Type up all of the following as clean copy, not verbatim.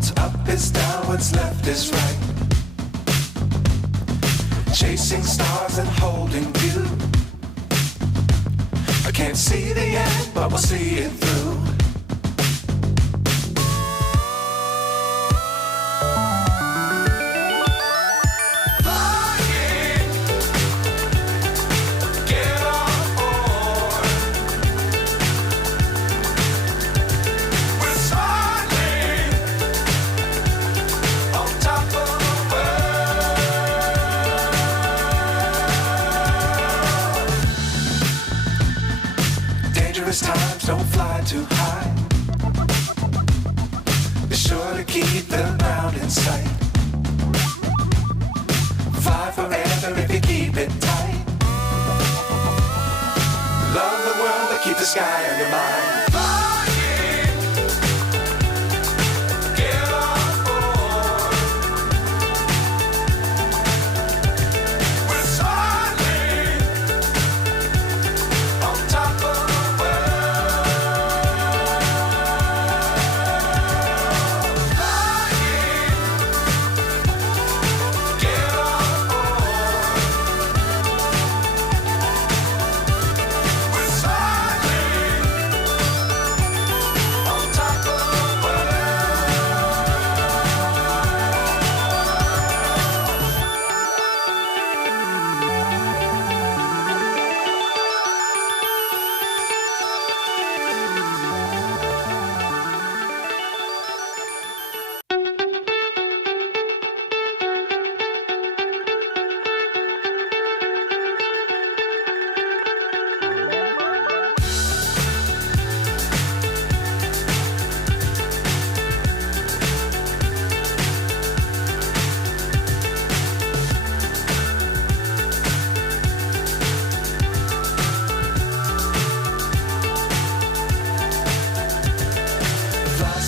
What's up is down, what's left is right. Chasing stars and holding you. I can't see the end, but we'll see it through. Times don't fly too high. Be sure to keep the ground in sight. Fly forever if you keep it tight. Love the world but keep the sky on your mind.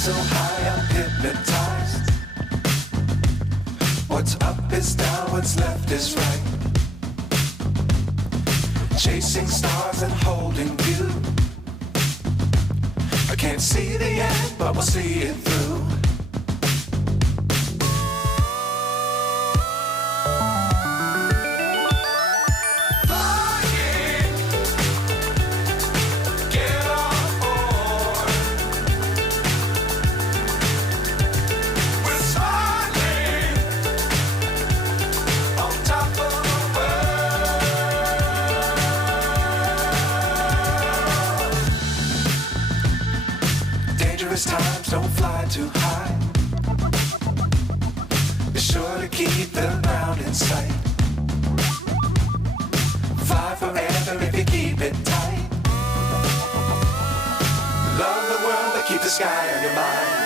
So high I'm hypnotized. What's up is down, what's left is right. Chasing stars and holding you. I can't see the end, but we'll see it through. Times don't fly too high. Be sure to keep the ground in sight. Fly forever if you keep it tight. Love the world but keep the sky on your mind.